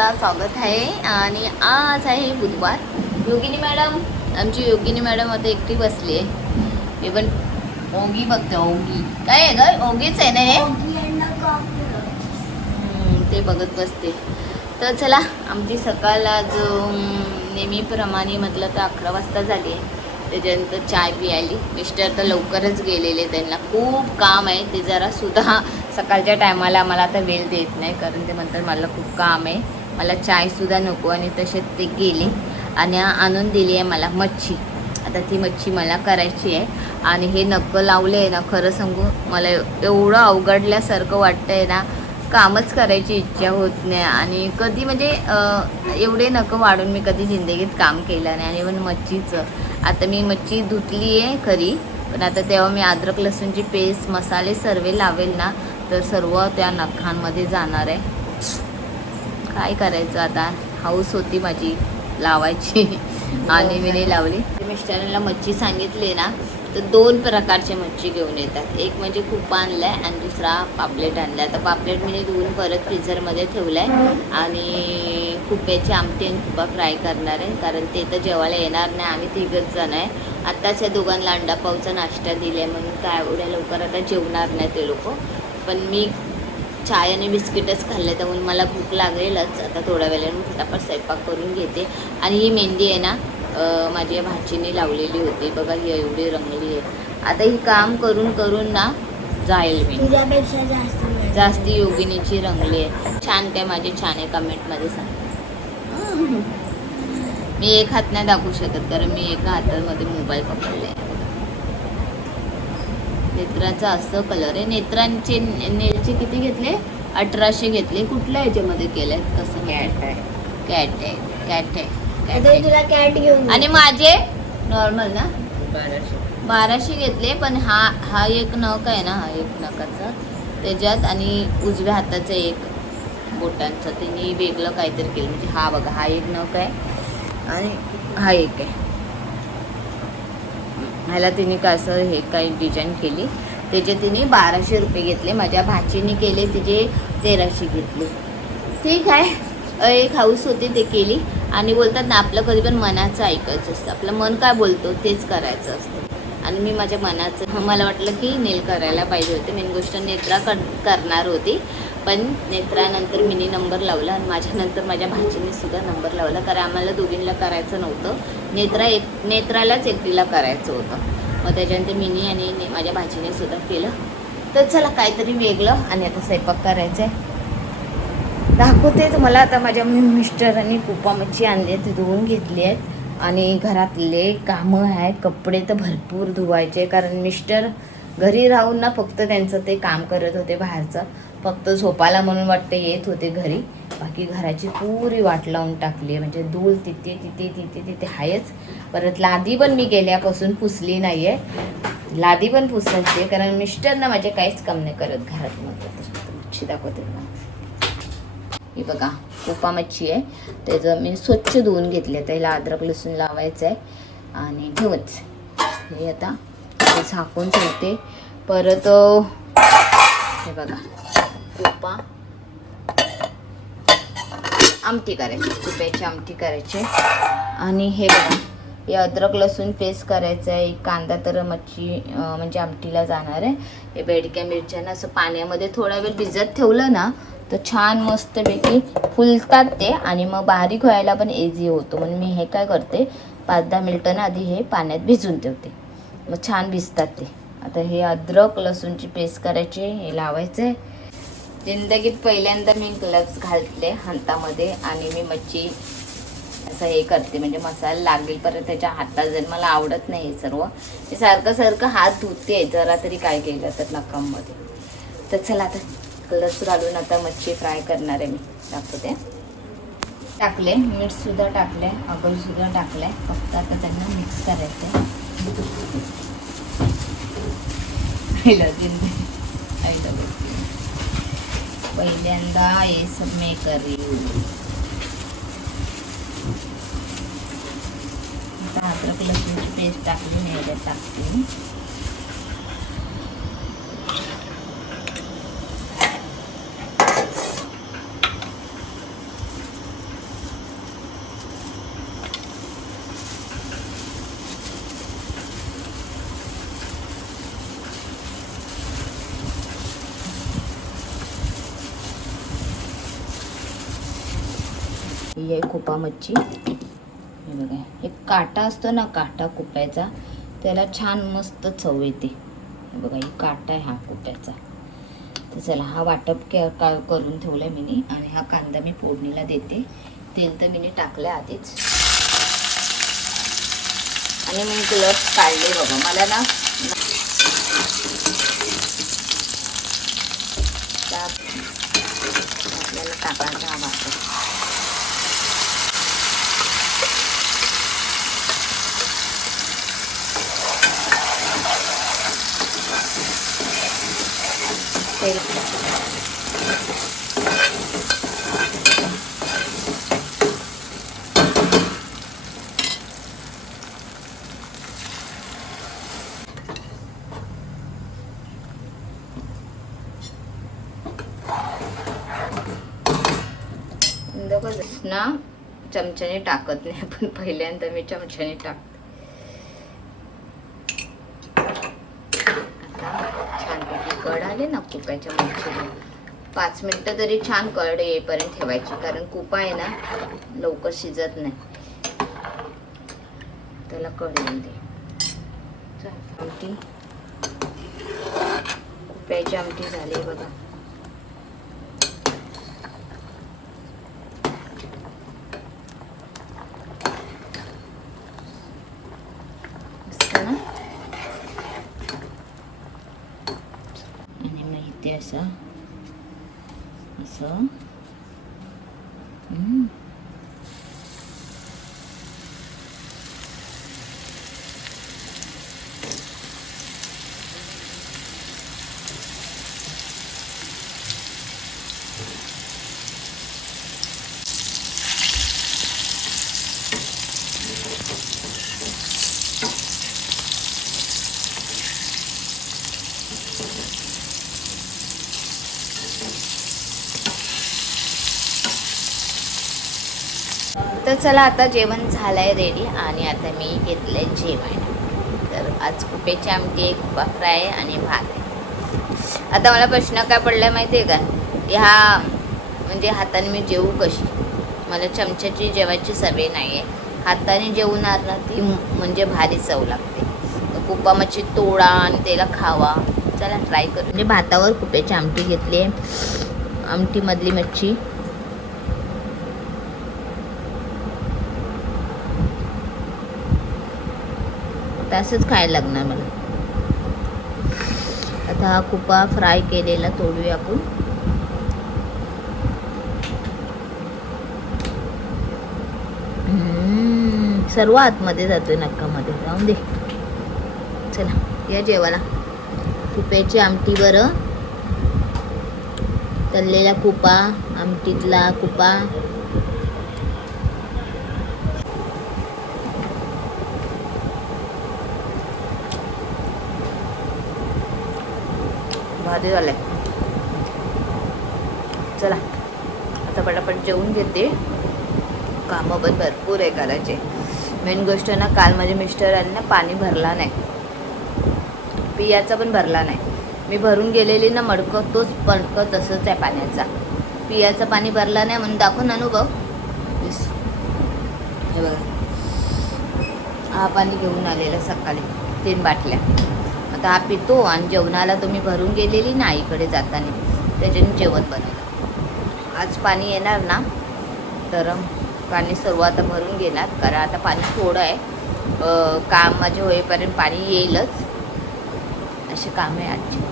सर्वांचा स्वागत आहे. आणि आज आहे बुधवार. योगिनी मॅडम, आमची योगिनी मॅडम आता एकटी बसली आहे. मी पण ओंगी बघते. ओंगी काय आहे ग? ओंगीच आहे ना हे. ते बघत बसते. तर चला, आमची सकाळ आज नेहमीप्रमाणे म्हटलं तर 11 वाजता झाली आहे. त्याच्यानंतर चाय पियाली. मिस्टर तर लवकरच गेलेले, त्यांना खूप काम आहे. ते जरासुद्धा सकाळच्या टायमाला मला आता वेळ देत नाही, कारण ते म्हणतात मला खूप काम आहे, मला चायसुद्धा नको. आणि तसेच ते गेले आणि आणून दिली आहे मला मच्छी. आता ती मच्छी मला करायची आहे. आणि हे नखं लावले आहे ना, खरं सांगू मला एवढं अवघडल्यासारखं वाटतं आहे ना, कामच करायची इच्छा होत नाही. आणि कधी म्हणजे एवढे नखं वाढून मी कधी जिंदगीत काम केलं नाही. आणि पण मच्छीचं आता मी मच्छी धुतली आहे खरी, पण आता तेव्हा मी अद्रक लसूणची पेस्ट मसाले सर्व लावेल ना, तर सर्व त्या नखांमध्ये जाणार आहे. काय करायचं आता, हाऊस होती माझी लावायची आणि मी नाही लावली. मिस्टरांना मच्छी सांगितली ना, तर 2 प्रकारचे मच्छी घेऊन येतात. एक म्हणजे खूप आणलं आहे आणि दुसरा पापलेट आणला आहे. तर पापलेट मी धुवून परत फ्रीझरमध्ये ठेवलं आहे. आणि खुप्याची आमटी आणि खुपा फ्राय करणार आहे, कारण ते तर जेवायला येणार नाही. आम्ही 3घच जण आहे. आत्ताच या दोघांना अंडा पावचा नाश्ता दिला आहे, म्हणून काय एवढ्या लवकर आता जेवणार नाही ते लोक. पण मी चाय आणि बिस्किटच खाल्ले, तर म्हणून मला भूक लागेलच. आता थोड्या वेळाने मी फटाफट स्वयंपाक करून घेते. आणि ही मेहंदी आहे ना, माझ्या भाचीने लावलेली होती बघा, ही एवढी रंगली आहे. आता ही काम करून करून ना जाईल मी. तुझ्यापेक्षा जास्ती योगिनीची रंगली आहे. छान काय माझी छान आहे कमेंटमध्ये सांग. मी एक हात नाही दाखवू शकत, कारण मी एका हातामध्ये मोबाईल पकडले. नेत्राचा असं कलर आहे. नेत्रांचे नेलचे किती घेतले? 1800 घेतले. कुठल्या ह्याच्यामध्ये केले? कसं? कॅट आहे, कॅट आहे, कॅट आहे, कॅट आहे. तुला कॅट घेऊन. आणि माझे नॉर्मल ना 1200 घेतले. पण हा एक नख आहे ना, हा एक नखाचा त्याच्यात, आणि उजव्या हाताचं एक बोटांचं त्यांनी वेगळं काहीतरी केलं. म्हणजे हा बघा, हा एक नख आहे आणि हा एक आहे. ह्याला तिने कसं हे काही डिझाईन केली, त्याचे तिने 1200 रुपये घेतले. माझ्या भाचीने केले, तिचे 1300 घेतले. ठीक आहे, एक हाऊस होती ते केली. आणि बोलतात ना, आपलं कधी पण मनाचं ऐकायचं असतं. आपलं मन काय बोलतो तेच करायचं असतं. आणि मी माझ्या मनाचं, मला वाटलं की नेल करायला पाहिजे होते. मेन गोष्ट नेत्रा करणार होती, पण नेत्रानंतर मिनी नंबर लावला आणि माझ्यानंतर माझ्या भाचीने सुद्धा नंबर लावला, कारण आम्हाला दोघींना करायचं नव्हतं. नेत्रालाच एकटीला करायचं होतं. मग त्याच्यानंतर मिनी आणि माझ्या भाचीने सुद्धा केलं. तर चला, काहीतरी वेगळं. आणि आता स्वयंपाक करायचं आहे, दाखवते तुम्हाला. आता माझ्या मिस्टरांनी कुपा मच्छी आणली आहे, ती धुवून घेतली आहेत. आणि घरातले कामं आहेत, कपडे तर भरपूर धुवायचे, कारण मिस्टर घरी राहून ना फक्त त्यांचं ते काम करत होते बाहेरचं. फक्त झोपायला म्हणून वाटतं येत होते घरी. बाकी घराची पुरी वाट लावून टाकली आहे. म्हणजे धूळ तिथे तिथे तिथे तिथे आहेच. परत लादी पण मी गेल्यापासून पुसली नाही आहे. लादी पण पुसायची, कारण मिस्टर ना माझे काहीच काम नाही करत घरात. म्हणतात मच्छी दाखवते ना, ही बघा कोपा मच्छी आहे. त्याचं मी स्वच्छ धुवून घेतले. त्याला अद्रक लसूण लावायचं आहे आणि ठेवच. हे आता ते झाकून ठेवते. परत हे बघा, कोपा आमटी करायची, कुप्याची आमटी करायची. आणि हे बघा, हे अद्रक लसूण पेस्ट करायचं आहे. एक कांदा तर मच्छी म्हणजे आमटीला जाणार आहे. हे बेडक्या मिरच्यानं असं पाण्यामध्ये थोडा वेळ भिजत ठेवलं ना, तर छान मस्तपैकी फुलतात ते. आणि मग बारीक व्हायला पण इझी होतो. म्हणून मी हे काय करते, 5-10 मिनिटांना आधी हे पाण्यात भिजून ठेवते, मग छान भिजतात ते. आता हे अद्रक लसूणची पेस्ट करायची, हे लावायचं आहे. जिंदगीत पहिल्यांदा मी ग्लव्स घालते हातामध्ये, आणि मी मच्छी असं हे करते, म्हणजे मसाला लागेल परत त्याच्या हातात जाईल. मला आवडत नाही हे सर्व. ते सारखं हात धुते जरा तरी काय केलं तर नखांमध्ये. तर चला, आता ग्लव्स घालून आता मच्छी फ्राय करणार आहे. मी दाखवते. टाकले, मीठसुद्धा टाकले, अगलसुद्धा टाकले. फक्त आता त्यांना मिक्स करायचं आहे. पहिल्यांदा हे सब मी करीन. आता अद्रक लसूणची पेस्ट टाकली, मी याच्यात टाकते. ही आहे कुपा मच्छी. हे बघा, हे काटा असतो ना, काटा कुप्याचा, त्याला छान मस्त चव येते. हे बघा, ही काटा आहे हा कुप्याचा. तर चला, हा वाटप करून ठेवला आहे मी. आणि हा कांदा मी फोडणीला देते. तेल तर मी टाकलं आधीच. आणि मी ग्लव्स काढले बघा. मला ना आपल्याला टाकायचा हा वाटप. तेल ना चमच्याने टाकत नाही आपण, पहिल्यांदा मी चमच्याने टाकते. आता छानपैकी कड आले ना कुप्याच्या मच्छीला, 5 मिनिटं तरी छान कड येईपर्यंत ठेवायची, कारण कुपा आहे ना लवकर शिजत नाही, त्याला कड येऊन दे. आमटी, कुप्याची आमटी झाली बघा. आणि मग इथे असं तर चला, आता जेवण झालंय रेडी. आणि आता मी घेतलंय जेवण. तर आज कुप्याची आमटी आहे, कुपा फ्राय आणि भात आहे. आता मला प्रश्न काय पडलाय माहिती आहे का, ह्या म्हणजे हाताने मी जेवू कशी. मला चमच्याची जेवायची सवय नाही आहे. हाताने जेवणार ना ती म्हणजे भारी चव लागते. तर कुपा मच्छी तोडा आणि त्याला खावा. चला ट्राय करू. म्हणजे भातावर कुप्याची आमटी घेतली आहे. आमटीमधली मच्छी तसंच खायला लागणार मला. आता हा कुपा फ्राय केलेला तोडूया आपण. सर्व आतमध्ये जातोय, नक्कामध्ये जाऊन दे. चला या जेवायला. कुप्याची आमटी बरं, तळलेला कुपा, आमटीतला कुपा. भाजी झालाय. चला आता पटापट जेवून घेते. कामं पण भरपूर आहे करायचे. मेन गोष्ट ना, काल माझ्या मिस्टरांनी ना पाणी भरला नाही, पियाचा पण भरला नाही. मी भरून गेलेली ना मडकं, तोच मडकं तसंच आहे पाण्याचा. पियाचं पाणी भरला नाही म्हणून दाखवून अनुभव. हे बघा, हा पाणी घेऊन आलेला सकाळी 3 बाटल्या. आता हा पितो. आणि जेवणाला तुम्ही भरून गेलेली ना आईकडे जाताना, त्याच्याने जेवण बनवलं. आज पाणी येणार ना, तर पाणी सर्व आता भरून घेणार, कारण आता पाणी थोडं आहे. काम माझे होईपर्यंत पाणी येईलच. असे काम आहे आजचे.